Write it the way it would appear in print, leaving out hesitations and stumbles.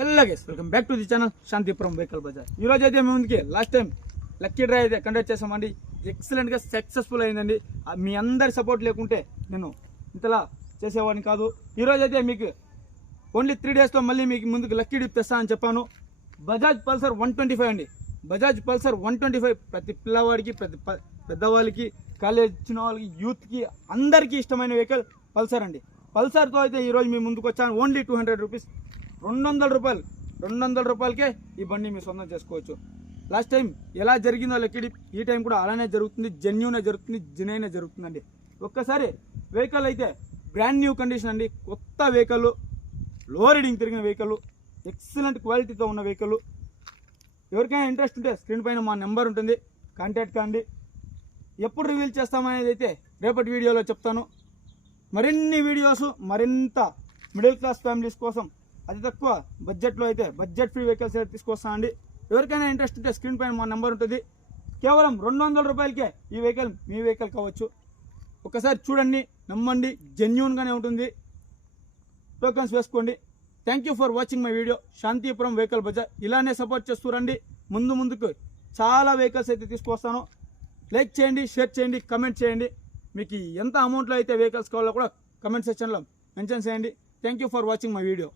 Hello guys, welcome back to the channel Shantipuram vehicle Bazaar. ఈ రోజు అయితే మీ ముందుకి లాస్ట్ టైం లక్కీ డ్రైవ్ అయితే కండక్ట్ చేసామండి. ఎక్సలెంట్గా సక్సెస్ఫుల్ అయిందండి. మీ అందరి సపోర్ట్ లేకుంటే నేను ఇంతలా చేసేవాడిని కాదు. ఈరోజు అయితే మీకు ఓన్లీ 3 డేస్లో మళ్ళీ మీకు ముందుకు లక్కీ డిప్ తెస్తా అని చెప్పాను. బజాజ్ పల్సర్ 125 అండి. బజాజ్ పల్సర్ 125 ప్రతి పిల్లవాడికి, ప్రతి పెద్దవాళ్ళకి, కాలేజ్ వచ్చిన వాళ్ళకి, యూత్కి అందరికీ ఇష్టమైన వెహికల్ పల్సర్ అండి. పల్సర్తో అయితే ఈరోజు మీ ముందుకు వచ్చాను. ఓన్లీ 200 రూపీస్, 200 రూపాయలు, 200 రూపాయలకే ఈ బండి మీరు సొంతం చేసుకోవచ్చు. లాస్ట్ టైం ఎలా జరిగిందో లక్కీ ఈ టైం కూడా అలానే జరుగుతుంది. జెన్యూనే జరుగుతుంది, జెన్యూనే జరుగుతుందండి. ఒక్కసారి వెహికల్ అయితే బ్రాండ్ న్యూ కండిషన్ అండి. కొత్త వెహికల్, లో రీడింగ్ తిరిగిన వెహికల్, ఎక్సలెంట్ క్వాలిటీతో ఉన్న వెహికల్. ఎవరికైనా ఇంట్రెస్ట్ ఉంటే స్క్రీన్ పైన మా నెంబర్ ఉంటుంది, కాంటాక్ట్ కాండి. ఎప్పుడు రివీల్ చేస్తామనేది అయితే రేపటి వీడియోలో చెప్తాను. మరిన్ని వీడియోస్, మరింత మిడిల్ క్లాస్ ఫ్యామిలీస్ కోసం అతి తక్కువ బడ్జెట్లో అయితే బడ్జెట్ ఫ్రీ వెహికల్స్ అయితే తీసుకొస్తానండి. ఎవరికైనా ఇంట్రెస్ట్ ఉంటే స్క్రీన్ పైన మా నెంబర్ ఉంటుంది. కేవలం 200 రూపాయలకే ఈ వెహికల్ మీ వెహికల్ కావచ్చు. ఒకసారి చూడండి, నమ్మండి, జెన్యూన్గానే ఉంటుంది. టోకన్స్ వేసుకోండి. Thank you for watching my video. Shantipuram vehicle Bazaar ఇలానే సపోర్ట్ చేస్తూ రండి. ముందుకు చాలా వెహికల్స్ అయితే తీసుకొస్తాను. లైక్ చేయండి, షేర్ చేయండి, కమెంట్ చేయండి. మీకు ఎంత అమౌంట్లో అయితే వెహికల్స్ కావాలో కూడా కమెంట్ సెక్షన్లో మెన్షన్ చేయండి. Thank you for watching my video.